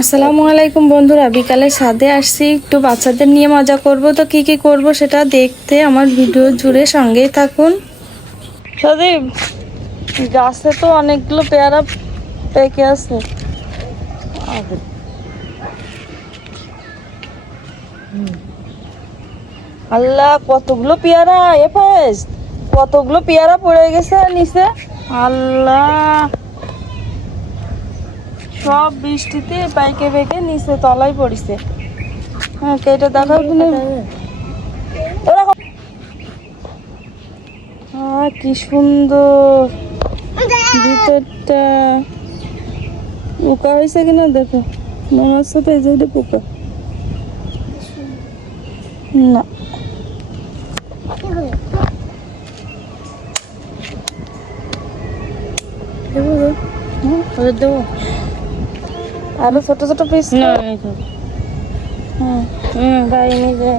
আসসালামু আলাইকুম বন্ধুরা, বিকালে সাদে আসছি, একটু বাচ্চাদের নিয়ে মজা করব। তো কি কি করব সেটা দেখতে আমার ভিডিও জুড়ে সঙ্গেই থাকুন। সদীপ গাছে তো অনেকগুলো পেয়ারা পেকে আছে। আল্লাহ, কতগুলো পেয়ারা, এ কতগুলো পেয়ারা পড়ে গেছে নিচে। আল্লাহ। সব বৃষ্টিতে পাইকে বেঁকে নিচে তলায় পড়িছে। হ্যাঁ কেটে দেখাও তুমি কি সুন্দর। ভিতরটা পোকা হয়েছে কিনা দেখো। মনে হচ্ছে তো এই পোকা। না। দেবো ওদের দেবো। আরও ছোট ছোট পিস না এই তো হুম। হুম ভাই নিজে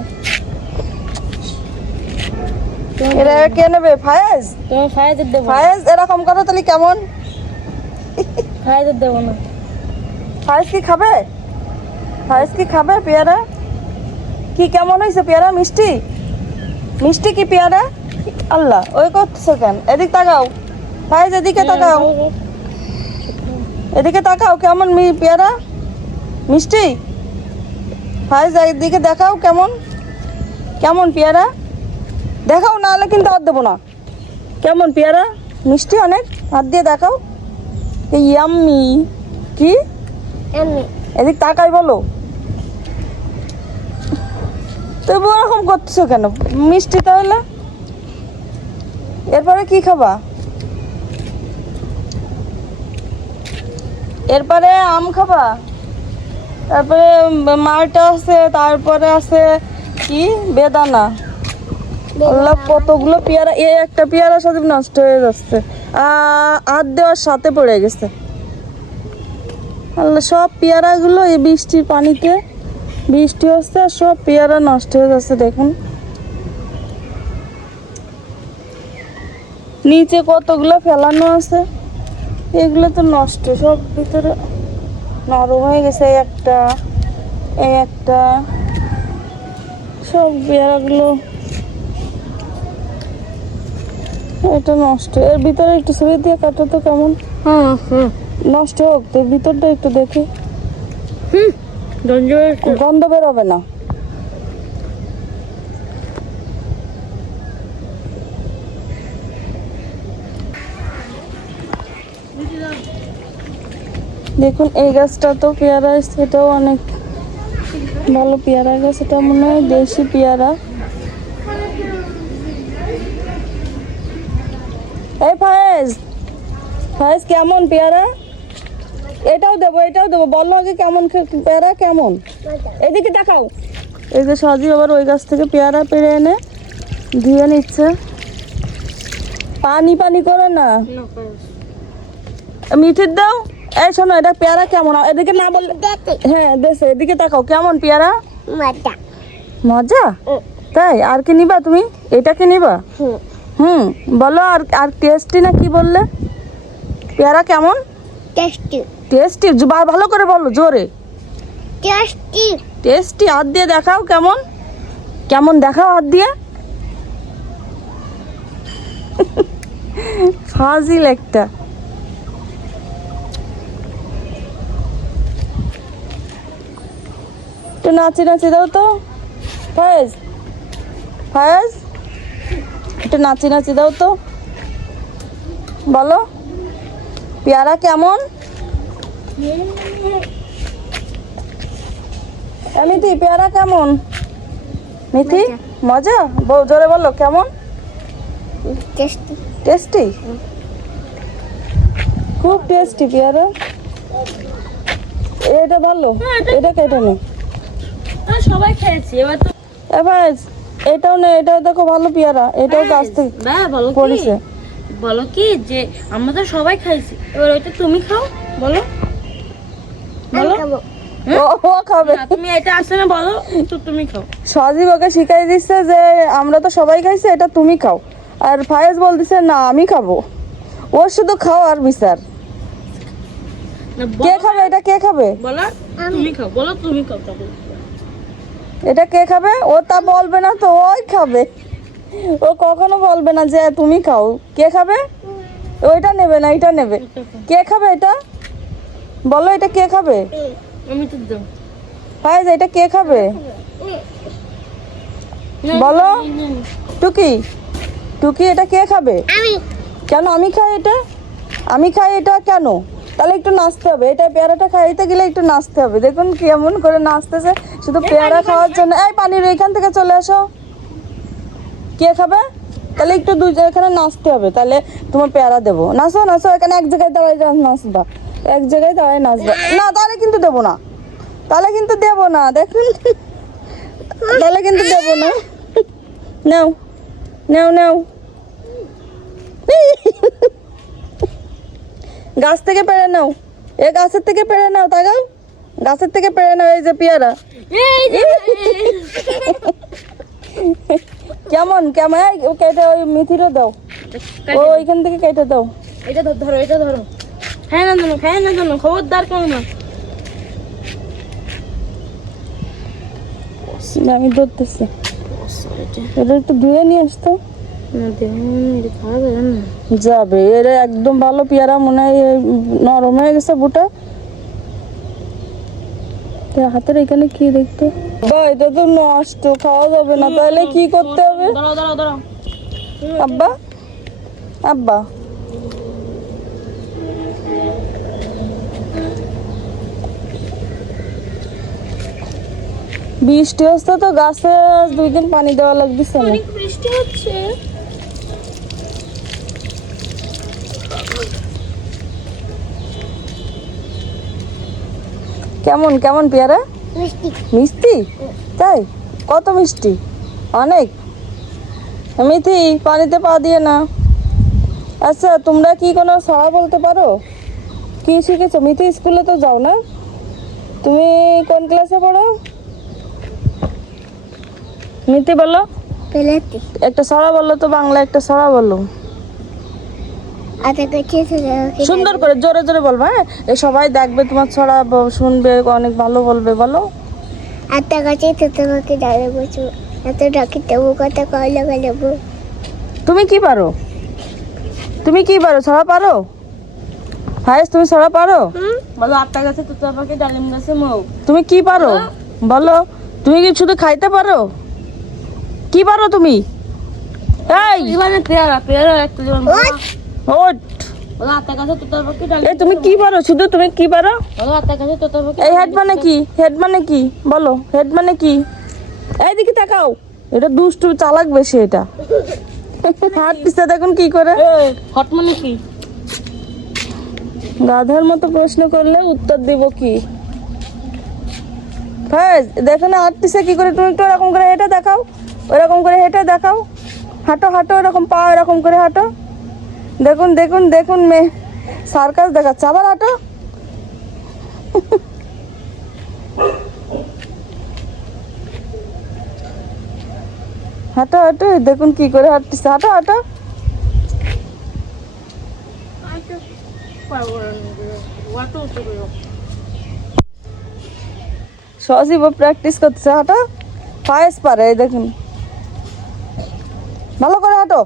এরা কে নেবে? ফায়েজ? তুমি ফায়দের দেবো ফায়েজ এরকম করো তাহলে কেমন? ফায়দের দেবো না। ফায়েজ কি খাবে? ফায়েজ কি খাবে পেয়ারা? কি কেমন হয়েছে পেয়ারা? মিষ্টি? মিষ্টি কি পেয়ারা? আল্লাহ ওই করতেছো কেন? এদিক তাকাও। ফায়েজ এদিকে তাকাও। এদিকে তাকাও কেমন মি- পেয়ারা? মিষ্টি? ফায়েজ এদিকে দেখাও কেমন? কেমন পেয়ারা? দেখাও না হলে কিন্তু আর দেবো না। কেমন পেয়ারা? মিষ্টি অনেক? হাত দিয়ে দেখাও। ইয়াম্মি? কি? এদিক তাকাই বলো। তুই ওরকম করতেছো কেন? মিষ্টি তাহলে? এরপরে কি খাবা? এরপরে আম খাবা? তারপরে মালটা আছে তারপরে আছে কি? বেদানা। আল্লাহ কতগুলো পেয়ারা এই একটা পেয়ারা সাথে নষ্ট হয়ে যাচ্ছে। আ- হাত দেওয়ার সাথে পড়ে গেছে। আল্লাহ সব পেয়ারাগুলো এই বৃষ্টির পানিতে বৃষ্টি হচ্ছে আর সব পেয়ারা নষ্ট হয়ে যাচ্ছে দেখুন। নিচে কতগুলো ফেলানো আছে? এগুলো তো নষ্ট সব ভিতরে নরম হয়ে গেছে এই একটা এই একটা। সব পেয়ারাগুলো এটা নষ্ট। এর ভিতরে একটু ছবি দিয়ে কাটো তো কেমন। হুম হুম। নষ্ট হোক তো ভিতরটা একটু দেখি। দঞ্জ গন্ধ বেরোবে না। দেখুন, এই গাছটা তো পেয়ারা, সেটাও অনেক ভালো পেয়ারা গাছ। এটা মনে হয় দেশি পেয়ারা। এই ফায়েজ ফায়েজ, কেমন পেয়ারা? এটাও দেবো এটাও দেবো। বলো আগে কেমন পেয়ারা, কেমন? এদিকে দেখাও। এই যে সাজি আবার ওই গাছ থেকে পেয়ারা পেরে এনে ধুয়ে নিচ্ছে। পানি পানি করে না। মিঠির দাও। এই শোনো এটা পেয়ারা কেমন? এদিকে না বললে হ্যাঁ দেশে এদিকে তাকাও কেমন পেয়ারা? মজা। মজা? তাই আর কি নিবা তুমি? এটা কি নিবা? হুম। বলো আর আর টেস্টি না কি বললে? পেয়ারা কেমন? টেস্টি টেস্টি ভালো করে বলো জোরে। টেস্টি টেস্টি হাত দিয়ে দেখাও কেমন? কেমন দেখাও হাত দিয়ে? ফাজিল একটা। একটু নাচি নাচি দাও তো। ফায়েজ ফায়েজ একটু নাচি নাচি দাও তো। বলো পেয়ারা কেমন? মিঠি পেয়ারা কেমন? মিথি মজা। বউ জোরে বলো কেমন? টেস্টি। টেস্টি? খুব টেস্টি পেয়ারা। এটা ভালো এটা কেটে নে সবাই খেয়েছি। এবার তো এবার এটাও নে এটাও দেখো ভালো পেয়ারা এটাও গাছ থেকে বলো পড়েছে। বলো কি যে আমরা তো সবাই খাইছি। এবার ওইটা তুমি খাও বলো। বলো। ও ও খাবে। তুমি এটা আসে না বলো তো তুমি খাও। সজীব ওকে শিখাই দিচ্ছে যে আমরা তো সবাই খাইছি এটা তুমি খাও। আর ফায়েজ বলতেছে না আমি খাব। ও শুধু খাও আর বিচার। কে খাবে এটা? কে খাবে? বলো তুমি খাও বলো তুমি খাও তখন এটা কে খাবে? ও তা বলবে না তো ওই খাবে। ও কখনো বলবে না যে তুমি খাও। কে খাবে? ওইটা নেবে না এটা নেবে। কে খাবে এটা? বলো এটা কে খাবে? আমি তো দাও ফাইজ এটা কে খাবে? বলো। টুকি টুকি এটা কে খাবে? কেন আমি খাই এটা? আমি খাই এটা কেন? তাহলে একটু নাচতে হবে। এটা পেয়ারাটা খাইতে গেলে একটু নাচতে হবে। দেখুন কেমন করে নাচতেছে। শুধু পেয়ারা খাওয়ার জন্য। এই পানির এখান থেকে চলে আসো কে খাবে? তাহলে একটু দুই এখানে নাচতে হবে। তাহলে তোমার পেয়ারা দেবো। নাচো নাচো। এখানে এক জায়গায় দাঁড়াই নাচবা। এক জায়গায় দাঁড়াই নাচবা। না তাহলে কিন্তু দেবো না। তাহলে কিন্তু দেবো না। দেখুন। তাহলে কিন্তু দেবো না। নাও। নাও নাও। গাছ থেকে পেড়ে নাও। এ গাছের থেকে পেড়ে নাও তাকাও। গাছের থেকে পেড়ে নাও এই যে পেয়ারা। কেমন কেমন? কেটে ওই মিথিরও দাও। ও ওইখান থেকে কেটে দাও। এটা ধর- ধরো এটা ধরো। না জানো না জানো খবরদার না। আমি ধরতেছি। এটা একটু ধুয়ে নিয়ে আসতো। না যাবে না। এর একদম ভালো পেয়ারা মনে হয় নরম হয়ে গেছে বুটা। হাতের এখানে কি দেখতে? বা এটা তো নষ্ট খাওয়া যাবে না তাহলে কি করতে হবে? আব্বা আব্বা। বৃষ্টি হচ্ছে তো গাছে দুই দিন পানি দেওয়া লাগবে বৃষ্টি হচ্ছে। কেমন কেমন পেয়ারা? মিষ্টি। তাই? কত মিষ্টি? অনেক? মিথি পানিতে পা দিয়ে না। আচ্ছা তোমরা কি কোনো ছড়া বলতে পারো? কি শিখেছো? মিথি স্কুলে তো যাও না? তুমি কোন ক্লাসে পড়ো? মিথি বলো। একটা ছড়া বলল তো বাংলা একটা ছড়া বলো। আধা কাছে সুন্দর করে জোরে জোরে বলব হ্যাঁ? সবাই দেখবে তোমার ছড়া ব- শুনবে অনেক ভালো বলবে বলো। আধা কাছে তো তোমাকে ডালে বসু এত ডাকি দেবো কথা কয়লা গেলাবো তুমি কি পারো? তুমি কি পারো? ছড়া পারো? হায়েস তুমি ছড়া পারো? বলো আটটা গাছে তুতা পাখি ডালিম গাছে মৌ। তুমি কি পারো? বলো। তুমি কি শুধু খাইতে পারো? কি পারো তুমি? এই! জীবনে পেয়ারা পেয়ারা একটা জীবন ওট তুমি কি পারো? শুধু তুমি কি পারো? এই হেড মানে কি? হেড মানে কি? বলো হেড মানে কি? এইদিকে তাকাও। এটা দুষ্টু চালাক বেশি এটা। হাত পিছে দেখুন কি করে। হট মানে কি? গাধার মতো প্রশ্ন করলে উত্তর দিব কি? হ্যাঁ দেখো না আটটিসে কি করে? তুমি একটু এরকম করে হেঁটে দেখাও। ওরকম করে হেঁটে দেখাও। হাঁটো হাঁটো এরকম পা এরকম করে হাঁটো। দেখুন দেখুন দেখুন মেয়ে। সার্কাস দেখাচ্ছে। আবার হাঁটো। হাঁটো হাঁটো। দেখুন কি করে হাঁটতেছে। হাঁটো হাঁটো। সজীব প্র্যাকটিস করতেছে। হাঁটো। ফায়েস পারে দেখুন। ভালো করে হাঁটো।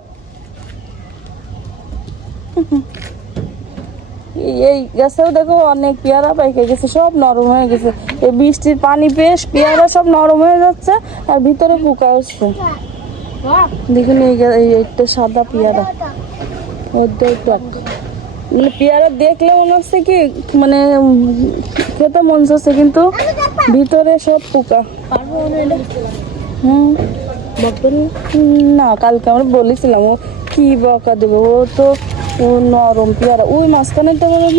এই- এই গাছেও দেখো অনেক পেয়ারা পাইকে গেছে সব নরম হয়ে গেছে। এই বৃষ্টির পানি পেয়ে পেয়ারা সব নরম হয়ে যাচ্ছে আর ভিতরে পোকা হচ্ছে দেখুন এই একটা সাদা পেয়ারা। মানে পেয়ারা দেখলে মনে হচ্ছে কি মানে খেতে মন চাচ্ছে কিন্তু ভিতরে সব পোকা। হুম। না কালকে আমরা বলেছিলাম ও কি বকা দেবো? ও তো ও নরম পেয়ারা। ওই মাঝখানেরটা বলো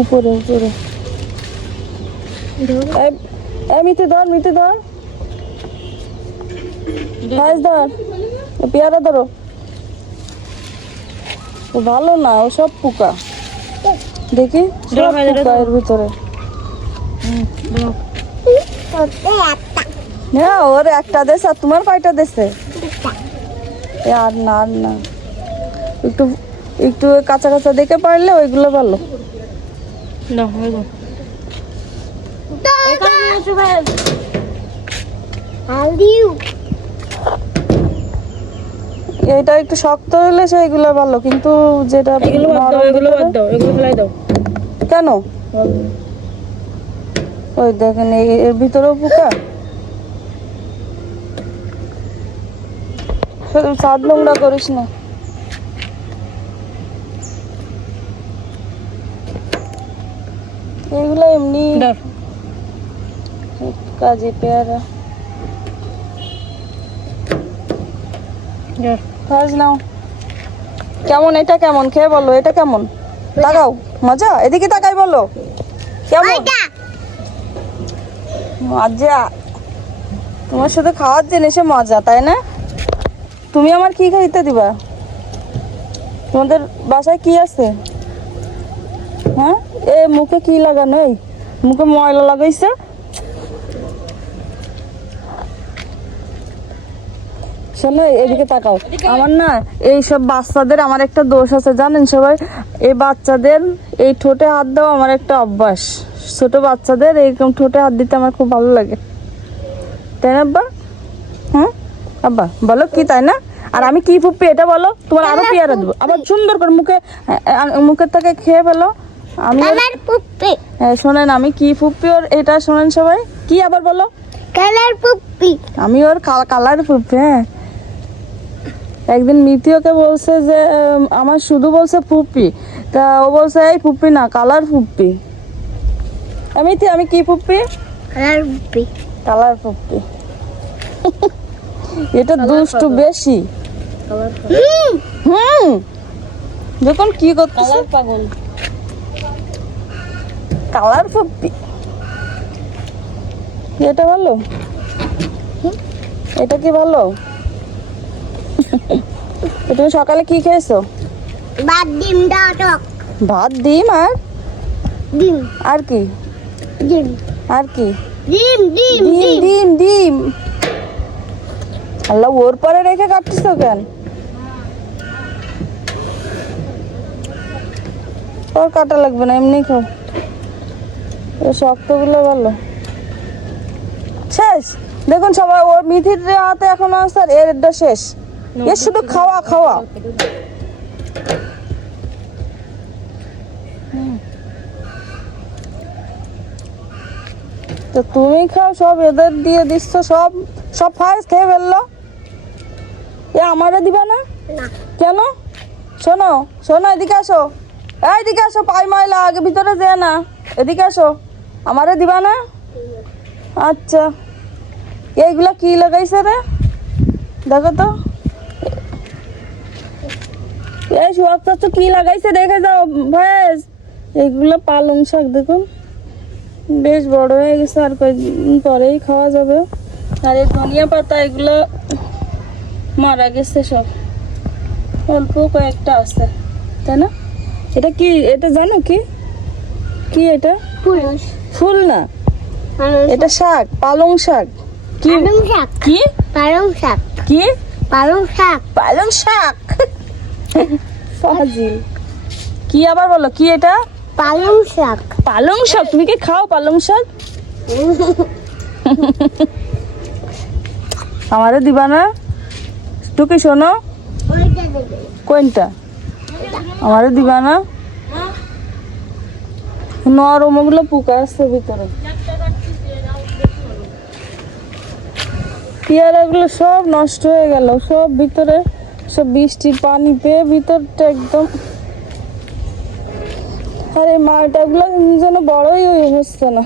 উপরে উপরে। মিতে ধর মিতে ধর। হাইস ধর। পেয়ারা ধরো। ভালো না ও সব পোকা। দেখি সব পোকা এর ভিতরে। না ওর একটা দেশ আর তোমার কয়টা দেশে? এ আর না আর না। একটু একটু কাঁচা কাঁচা দেখে পারলে ওইগুলো ভালো। এটা একটু শক্ত হলে সেইগুলো ভালো কিন্তু যেটা এগুলো বাদ দাও এগুলো বাদ দাও এগুলো ফেলাই দাও। কেন? ওই দেখেন এই- এর ভিতরেও পোকা? শুধু সাদ নোংরা করিস না। এগুলো এমনি কাজে পেয়ারা। দাও নাও। কেমন এটা কেমন? খেয়ে বলো এটা কেমন? তাকাও মজা? এদিকে তাকাই বলো। কেমন? মজা। তোমার সাথে খাওয়ার জিনিসে মজা তাই না? তুমি আমার কি খাইতে দিবা? তোমাদের বাসায় কি আছে? হ্যাঁ? এ, মুখে কি লাগানো? এই, মুখে ময়লা লাগাইছে। শোনো, এদিকে তাকাও। আমার না এই সব বাচ্চাদের আমার একটা দোষ আছে, জানেন সবাই? এই বাচ্চাদের এই ঠোঁটে হাত দেওয়া আমার একটা অভ্যাস। ছোট বাচ্চাদের এরকম ঠোঁটে হাত দিতে আমার খুব ভালো লাগে। তাই না আব্বা? হ্যাঁ? আব্বা, বলো কি তাই না? আর আমি কি ফুপি এটা বলো? তোমার আরও পেয়ারা দেবো। আবার সুন্দর করে মুখে মুখের থেকে খেয়ে ফেলো। আমি কালার পুপ্পি হ্যাঁ, শোনেন আমি কি ফুপি ওর এটা শোনেন সবাই। কি আবার বলো? কালার পুপ্পি আমি ওর কালার ফুপি হ্যাঁ। একদিন মিতি ওকে বলছে যে আমার শুধু বলছে ফুপি তা ও বলছে এই ফুপি না কালার ফুপি আমি আমি কি ফুপি কালার পুপ্পি কালার ফুপি এটা দুষ্টু বেশি। হুম দেখুন কি করতেছে? কালার পাগল। কালার ফুপি এটা ভালো? এটা কি ভালো? তুমি সকালে কি খেয়েছো? ভাত ডিম ডাটক ভাত ডিম আর? ডিম। আর কি? ডিম। আর কি? ডিম ডিম ডিম ডিম। ডিম ডিম। আল্লাহ ওর পরে রেখে কাটতেছো কেন? ওর কাটা লাগবে না এমনি খাও শক্তগুলো ভালো। শেষ। দেখুন সবাই ওর মিথির হাতে এখন আর এরটা শেষ। এ শুধু খাওয়া খাওয়া। তো তুমি খাও সব এদের দিয়ে দিচ্ছ সব সব ফার্স্ট খেয়ে ফেলল। এ আমারে দিবা না? কেন? শোনো শোনো এদিকে আসো। এদিকে আসো পাই ময়লা আগে ভিতরে যেয়ে না। এদিকে আসো। আমারে দিবা না? আচ্ছা। এইগুলা কি লাগাইছে রে? দেখো তো। এই সুয়াদ চাচ্ছ কি লাগাইছে দেখে যাও ভয়েস এইগুলো পালং শাক দেখুন। বেশ বড় হয়ে গেছে আর কয়েকদিন পরেই খাওয়া যাবে। আর এই ধনিয়া পাতা এগুলো মারা গেছে সব। অল্প কয়েকটা আছে তাই না? এটা কি এটা জানো কি? কি এটা? ফুল। না? এটা শাক পালং শাক। কি? পালং শাক। কি? পালং শাক। কি? পালং শাক। পালং শাক। ফাজিল। কি আবার বলো কি এটা? পালং শাক। পালং শাক তুমি কি খাও পালং শাক? আমারে দিবা না? টুকি শোনো। কোনটা? আমারে দিবা না? নরম ওগুলো পোকা আসছে ভিতরে। পেয়ারাগুলো সব নষ্ট হয়ে গেল। সব ভিতরে সব বৃষ্টির পানি পেয়ে ভিতরটা একদম। আর এই মালটাগুলো যেন বড়ই হচ্ছে না।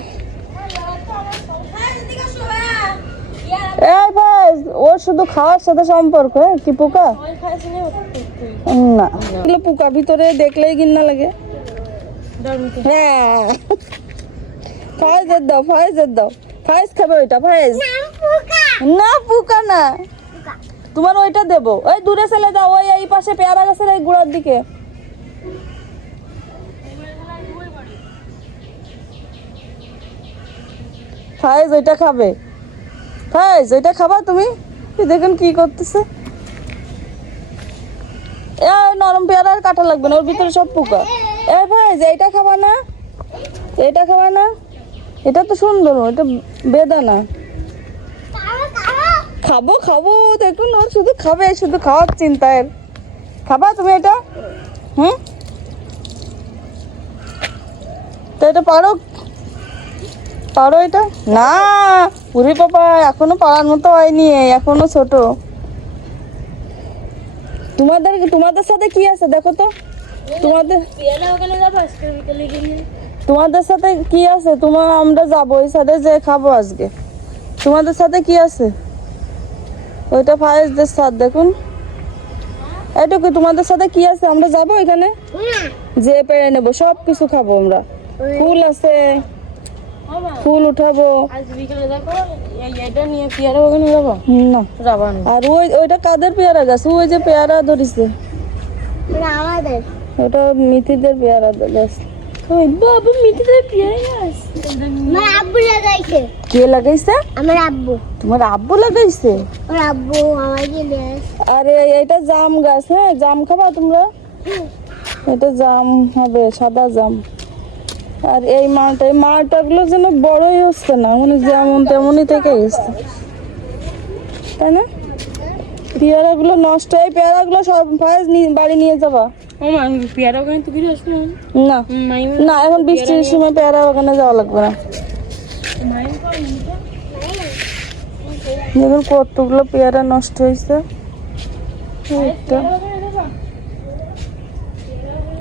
ওর শুধু খাওয়ার সাথে সম্পর্ক হ্যাঁ? কি পোকা? না এগুলো পোকা ভিতরে দেখলেই ঘিন্না লাগে। হ্যাঁ। দাও দাও। ফাইজ খাবে ওইটা ফাইজ না পোকা। না তোমার ওইটা দেবো। ওই দূরে চলে যাও ওই এই পাশে পেয়ারা গাছের এই গোড়ার দিকে। ফাইজ ওইটা খাবে। ফাইজ ওইটা খাবা তুমি। দেখুন কি করতেছে। নরম পেয়ারা আর কাটা লাগবে না, ওর ভিতরে সব পোকা। এ ভাই এটা খাবা না এটা খাবা না, এটা তো সুন্দর, এটা বেদানা। খাব খাব, দেখুন, ওর শুধু খাবে, শুধু খাওয়ার চিন্তায় খাবা তুমি এটা? হুম? তো এটা পারো? পারো এটা? না উরি বাবা এখনও পারার মতো হয়নি এখনও ছোট। তোমাদের তোমাদের সাথে কি আছে দেখো তো? তোমাদের তোমাদের সাথে কি আছে? তোমার আমরা যাব ওই সাথে যে খাব আজকে। তোমাদের সাথে কি আছে? ওইটা ফায়েজদের সাথ দেখুন। এইটুকু তোমাদের সাথে কি আছে? আমরা যাব এখানে? যে পেরে নেব সব কিছু খাব আমরা। ফুল আছে। ফুল উঠাবো। আর ওই ওইটা কাদের পেয়ারা গাছ? ওই যে পেয়ারা ধরিছে। ওটা মিথিদের পেয়ারা গাছ। কই বাবা পেয়ারা গাছ? আমার আব্বু লাগাইছে। কে লাগাইছে? আমার আব্বু। তোমার আব্বু লাগাইছে? ওর আব্বু আমার আরে এটা জাম গাছ হ্যাঁ? জাম খাবা তোমরা? এটা জাম হবে সাদা জাম। আর এই মালটা এই মালটা গুলো যেন বড়ই হচ্ছে না মানে যেমন তেমনই থেকে গেছে। তাই না? পেয়ারা গুলো নষ্ট এই পেয়ারা গুলো সব ফাইজ বাড়ি নিয়ে যাবা। পেয়ারা ওখানে তো কিছু আসবে না। না এখন বৃষ্টির সময় পেয়ারা বাগানে যাওয়া লাগবে না। দেখুন কতগুলো পেয়ারা নষ্ট হয়েছে।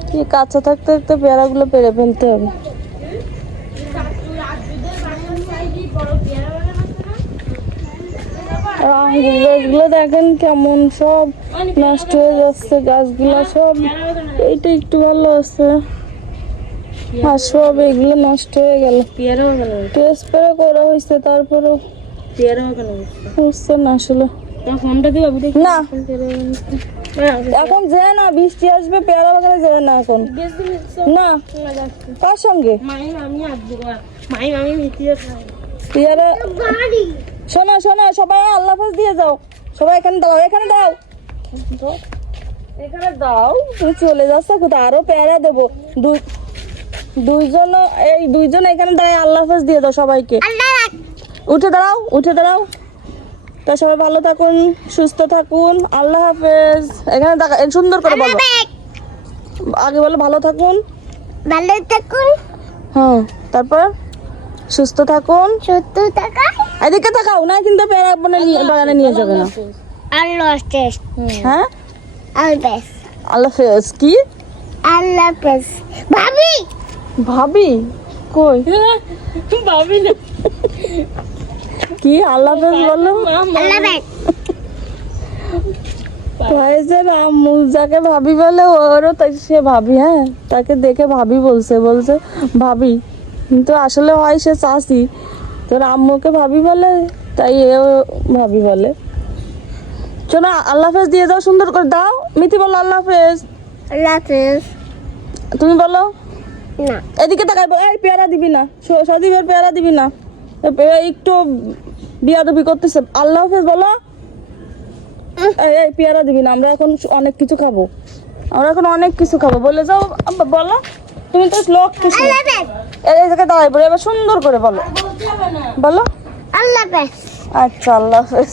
কি কাঁচা থাকতে থাকতে পেয়ারাগুলো পেরে ফেলতে হবে আর আঙ্গুর গাছগুলো দেখেন কেমন সব নষ্ট হয়ে যাচ্ছে গাছগুলো সব। এইটা একটু ভালো আছে। আর সব এগুলো নষ্ট হয়ে গেল। পেয়ারা ওখানে স্প্রে করা হয়েছে তারপরেও পেয়ারা না আসলে। না। এখন যে না বৃষ্টি আসবে পেয়ারা বাগানে যাবে না এখন। না কার সঙ্গে? পেয়ারা বাড়ি। শোনো শোনো সবাই আল্লাহ হাফেজ দিয়ে যাও। সবাই এখানে দাও এখানে দাও। এখানে দাও। তুমি চলে যাচ্ছে কোথায়? আরও পেয়ারা দেবো। দুই দুইজন এই দুইজন এখানে দাঁড়ায় আল্লাহ হাফেজ দিয়ে দাও সবাইকে। উঠে দাঁড়াও উঠে দাঁড়াও। তা সবাই ভালো থাকুন সুস্থ থাকুন। আল্লাহ হাফেজ। এখানে সুন্দর করে বলো। আগে বলো ভালো থাকুন। ভালো থাকুন। হ্যাঁ তারপর সুস্থ থাকুন। সত্য টাকা এদিকে তাকাও না কিন্তু পেয়ারা মানে নিয়ে- বাগানে নিয়ে যাবে না। আল্লাহ হাফেজ হ্যাঁ? আল্লাহ আল্লাহ হাফেজ কি? আল্লাহ হাফেজ। ভাবি! ভাবি? কই? ভাবি না। কি? আল্লাহ হাফেজ বলো। আল্লাহ আম্মু যাকে ভাবি বলে ওরও তাই সে ভাবি হ্যাঁ? তাকে দেখে ভাবি বলছে বলছে ভাবি কিন্তু আসলে হয় সে চাষি। তোর আম্মুকে ভাবি বলে তাই এও ভাবি বলে। চলো আল্লাহ হাফেজ দিয়ে দাও সুন্দর করে দাও। মিথি বলো আল্লাহ হাফেজ। আল্লাহ হাফেজ। তুমি বলো? না। এদিকে তাকাই বল এই পেয়ারা দিবি না। স- সজীবের পেয়ারা দিবি না। একটু বিয়াদবি করতেছে। আল্লাহ হাফেজ বলো। এই পেয়ারা দিবি না। আমরা এখন অনেক কিছু খাব। আমরা এখন অনেক কিছু খাব। বলে যাও বলো। তুমি তো লোক কিছু। আল্লাহ দাও এই জায়গায় দাঁড়াই পড়ে এবার সুন্দর করে বলো। বলো। আল্লাহ আচ্ছা আল্লাহ হাফেজ।